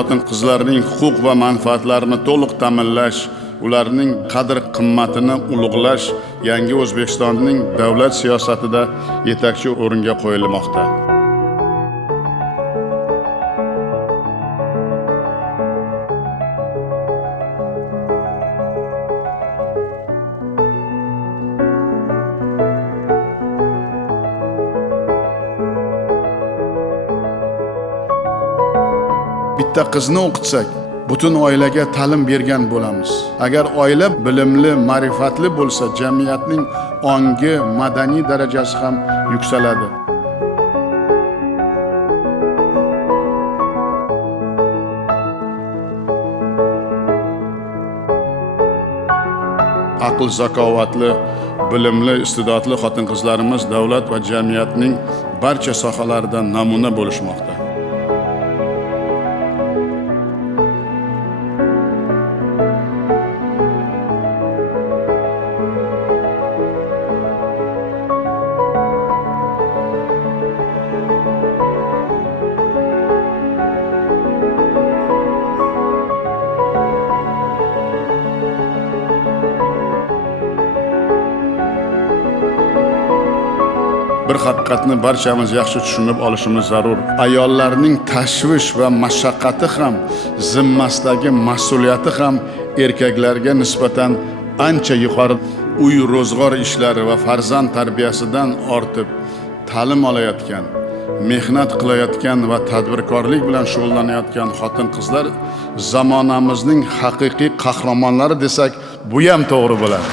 xotin-qizlarning huquq va manfaatlarini to'liq ta'minlash, ularning qadr-qimmatini ulug'lash yangi O'zbekistonning davlat siyosatida yetakchi o'ringa qo'yilmoqda. Bitta qizni o'qitsak, butun oilaga ta'lim bergan bo'lamiz. Agar oila bilimli, ma'rifatli bo'lsa, jamiyatning ongi, madaniy darajasi ham yuksaladi. Aql zakovatli, bilimli, iste'dodli xotin-qizlarimiz davlat va jamiyatning barcha sohalarida namuna bo'lishmoqda. Bir haqiqatni barchamiz yaxshi tushunib olishimiz zarur. Ayollarning tashvish va mashaqqati ham, zimmasidagi mas'uliyati ham erkaklarga nisbatan ancha yuqori. Uy ro'zg'or ishlari va farzand tarbiyasidan ortib ta'lim olayotgan, mehnat qilayotgan va tadbirkorlik bilan shug'ullanayotgan xotin-qizlar zamonamizning haqiqiy qahramonlari desak, bu ham to'g'ri bo'ladi.